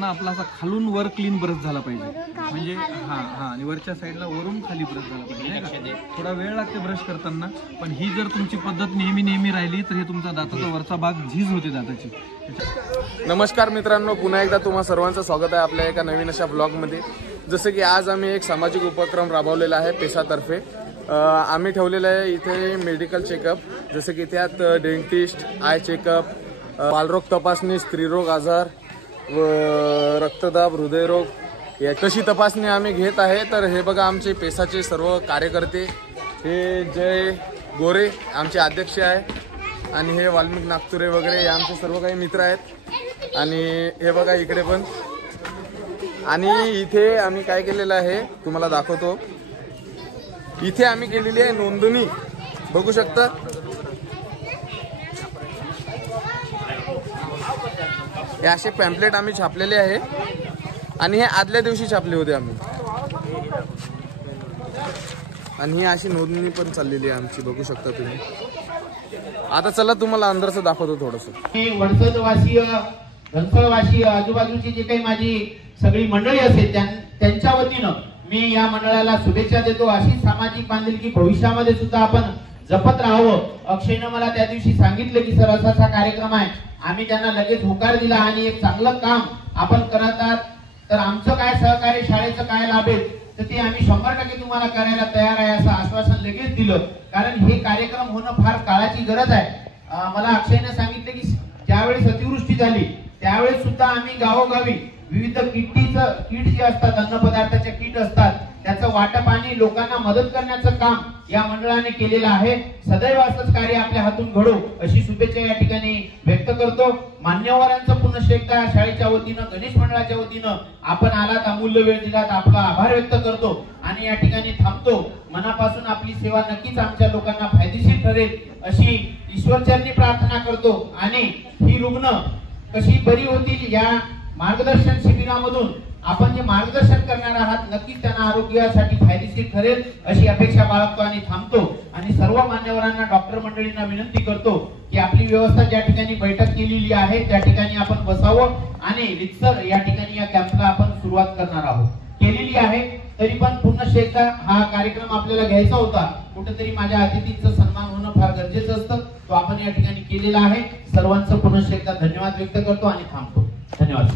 करताना आपला असा खालून वर क्लीन ब्रश झाला पाहिजे, म्हणजे आणि वरच्या साईडला वरून खाली ब्रश झाला पाहिजे। थोडा वेळ लागते ब्रश करताना, पण ही जर तुमची पद्धत नेहमी राहिली तर हे तुमचा दाताचा वरचा भाग झीज होते दाताची। नमस्कार मित्रांनो, पुन्हा एकदा तुम्हा सर्वांचं स्वागत आहे आपल्या एका नवीन अशा ब्लॉगमध्ये। जसं की आज आम्ही एक सामाजिक उपक्रम राबवलेला आहे पेसातर्फे। आम्ही ठेवलेलं आहे इथे मेडिकल चेकअप, जसं की त्यात डेंटिस्ट, आय चेकअप, बालरोग तपासणी, स्त्रीरोग आजार व रक्तदाब, हृदयरोग या कशी तपासणी आम्ही घेत आहे। तर हे बघा आमचे पेसाचे सर्व कार्यकर्ते, हे जय गोरे आमचे अध्यक्ष आहे आणि हे वाल्मिक नागतुरे वगैरे हे आमचे सर्व काही मित्र आहेत। आणि हे बघा इकडे पण, आणि इथे आम्ही काय केलेलं आहे तुम्हाला दाखवतो। इथे आम्ही केलेली आहे नोंदणी, बघू शकता। हे असे पॅम्पलेट आम्ही छापलेले आहे आणि हे आदल्या दिवशी छापले होते आम्ही, आणि ही अशी नोंदणी पण चाललेली आहे आमची, बघू शकता तुम्ही। आता चला तुम्हाला अंदरचं दाखवतो थोडंसं। वडसदवासीय, घनसळवासीय, आजूबाजूची जे काही माझी सगळी मंडळी असेल त्यांच्या वतीनं मी या मंडळाला शुभेच्छा देतो। अशी सामाजिक बांधिलकी भविष्यामध्ये सुद्धा आपण जपत राहावं। अक्षयनं मला त्या दिवशी सांगितलं की सर असा कार्यक्रम आहे, आम्ही त्यांना लगेच होकार दिला आणि एक चांगलं काम आपण करत आहात, तर आमचं काय सहकार्य, शाळेचं काय लाभेल तर ते आम्ही 100% तुम्हाला करायला तयार आहे असं आश्वासन लगेच दिलं। कारण हे कार्यक्रम होणं फार काळाची गरज आहे। मला अक्षयने सांगितलं की ज्यावेळेस अतिवृष्टी झाली त्यावेळेस सुद्धा आम्ही गावोगावी विविध किट जे असतात, अन्नपदार्थाच्या किट असतात, त्याचं वाटप आणि लोकांना मदत करण्याचं काम या मंडळाने केलेलं आहे। सदैव असंच कार्य आपल्या हातून घडो अशी शुभेच्छा या ठिकाणी व्यक्त करतो। मान्यवरांचं पुन्हा एकदा शाळेच्या वतीनं, गणेश मंडळाच्या वतीनं आपण आलात, अमूल्य वेळ दिलात, आपला आभार व्यक्त करतो आणि या ठिकाणी थांबतो। मनापासून आपली सेवा नक्कीच आमच्या लोकांना फायदेशीर ठरेल अशी ईश्वरचरणी प्रार्थना करतो। आणि ही रुग्ण कशी बरी होतील या मार्गदर्शन शिबिरामधून आपण जे मार्गदर्शन करणार आहात नक्कीच त्यांना आरोग्यासाठी फायदेशीर ठरेल अशी अपेक्षा बाळगतो आणि थांबतो। आणि सर्व मान्यवरांना, डॉक्टर मंडळींना विनंती करतो की आपली व्यवस्था ज्या ठिकाणी बैठक केलेली आहे त्या ठिकाणी आपण बसावं आणि रितसर या ठिकाणी या कॅम्पला आपण सुरुवात करणार आहोत, केलेली आहे। तरी पण पुन्हा एकदा हा कार्यक्रम आपल्याला घ्यायचा होता, कुठेतरी माझ्या अतिथींचा सन्मान होणं फार गरजेचं असतं, तो आपण या ठिकाणी केलेला आहे। सर्वांचं पुन्हा एकदा धन्यवाद व्यक्त करतो आणि थांबतो। धन्यवाद।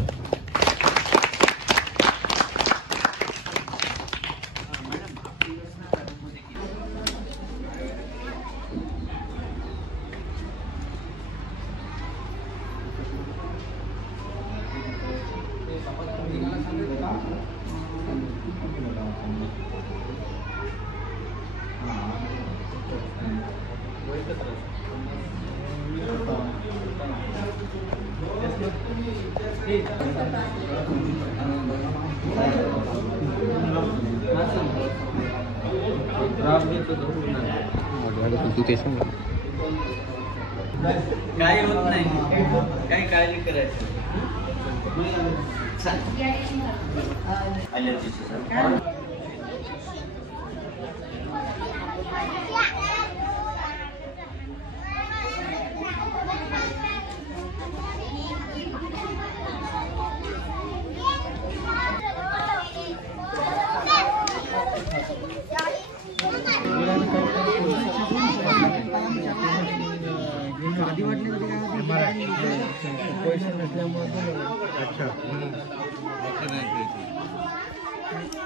काही होत नाही, काही काळजी करायची।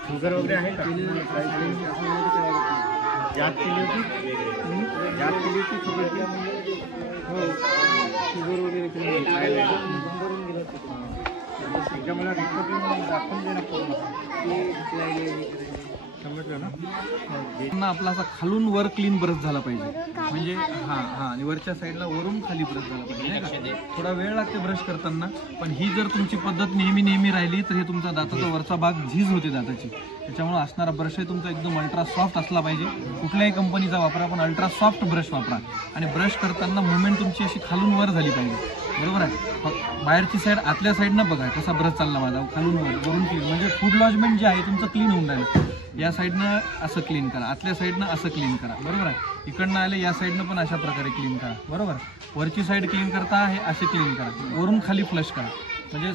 शुगर वगैरे आहे का? याद केली होती, शुगर हो, शुगर वगैरे एकदा मला रिपोर्ट दाखवून देणं समजलं ना। आपला असा खालून वर क्लीन ब्रश झाला पाहिजे, म्हणजे आणि वरच्या साईडला वरून खाली ब्रश झाला पाहिजे। थोडा वेळ लागते ब्रश करताना, पण ही जर तुमची पद्धत नेहमी राहिली तर हे तुमचा दाताचा वरचा भाग झीज होते दाताची। त्याच्यामुळे असणारा ब्रश आहे तुमचा एकदम अल्ट्रा सॉफ्ट असला पाहिजे। कुठल्याही कंपनीचा वापरा पण अल्ट्रा सॉफ्ट ब्रश वापरा, आणि ब्रश करताना मुवमेंट तुमची अशी खालून वर झाली पाहिजे, बरोबर आहे। बाहेरची साईड आतल्या साईडनं बघा कसा ब्रश चालला माझा, खालून वरून क्लीन, म्हणजे फूड लॉजमेंट जे आहे तुमचं क्लीन होऊन राहिलं। या साईडनं असं क्लीन करा, आतल्या साईडनं असं क्लीन करा, बरोबर आहे। इकडनं आले या साईडनं पण अशा प्रकारे क्लीन करा, बरोबर। वरची साईड क्लीन करता हे असे क्लीन करा, वरून खाली फ्लश करा, म्हणजे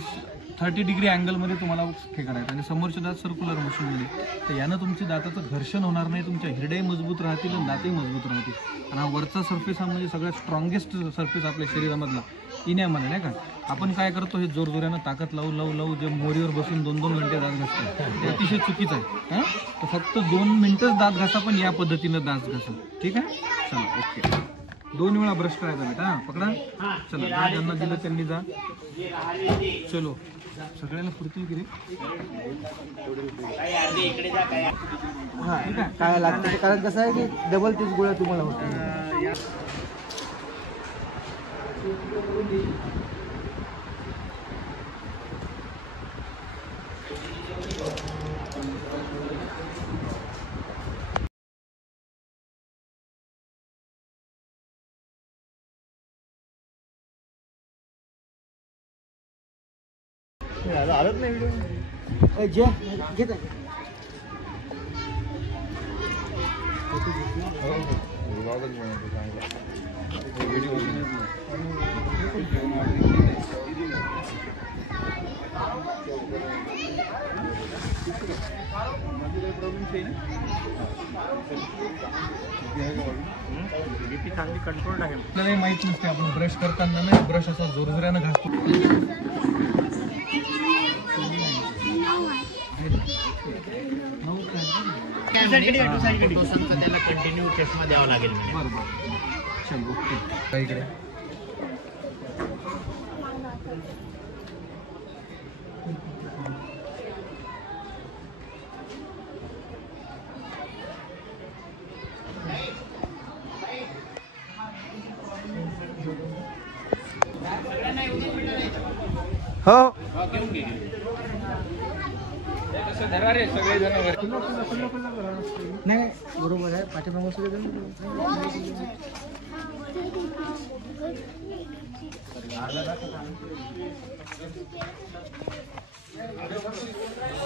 30 डिग्री अँगलमध्ये तुम्हाला हे करायचं आणि समोरचे दात सर्क्युलर मोशनमध्ये. तर यानं तुमच्या दाताचं घर्षण होणार नाही, तुमच्या हिरडे मजबूत राहतील आणि दातही मजबूत राहतील. आणि हा वरचा सर्फेस हा म्हणजे सगळ्यात स्ट्रॉंगेस्ट सर्फेस आपल्या शरीरामधला इन्यामध्ये नाही का. आपण काय करतो हे जोरजोऱ्यानं ताकद लावू जे मोरीवर बसून 2-2 घंटे दात घासतो ते अतिशय चुकीचं आहे. तर फक्त 2 मिनिटच दात घासा, पण या पद्धतीनं दात घासा. ठीक आहे, चला ओके. 2 वेळा ब्रश करायचा बेटा. पकडा, चला. ज्यांना दिलं त्यांनी जा. चलो, सगळ्यांना पुरतील की रे. हा काय लागतं, कारण कसं आहे की डबल 30 गोळ्या तुम्हाला होतात. आलंच नाही व्हिडिओ जे घेत आहे. चांगली कंट्रोल आहे. आपल्याला माहित नसते आपण ब्रश करताना ना ब्रश असा जोरजोऱ्यानं घासतो. त्याला कंटिन्यू चष्मा द्यावा लागेल. बरोबर, चल ओके. काय इकडे हो नाही बरोबर आहे. पाठीमागं सगळे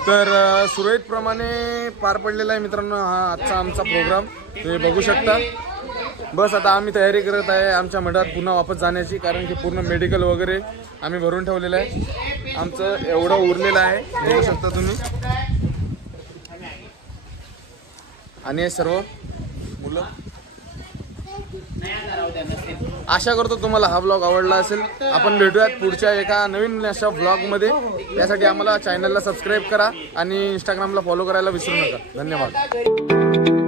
तर सुरळीतप्रमाणे पार पडलेला आहे मित्रांनो हा आजचा आमचा प्रोग्राम. तुम्ही बघू शकता. बस आता आम्ही तयारी करत आहे आमच्या मठात पुन्हा वापस जाण्याची, कारण की पूर्ण मेडिकल वगैरे आम्ही भरून ठेवलेलं आहे. आमचं एवढं उरलेलं आहे, बघू शकता तुम्ही. आणि हे सर्व मुलं. आशा करतो तुम्हाला हा व्लॉग आवडला असेल. आपण भेटूयात पुढच्या एका नवीन अशा व्लॉगमध्ये. त्यासाठी आम्हाला चॅनलला सबस्क्राईब करा आणि इंस्टाग्रामला फॉलो करायला विसरू नका. धन्यवाद.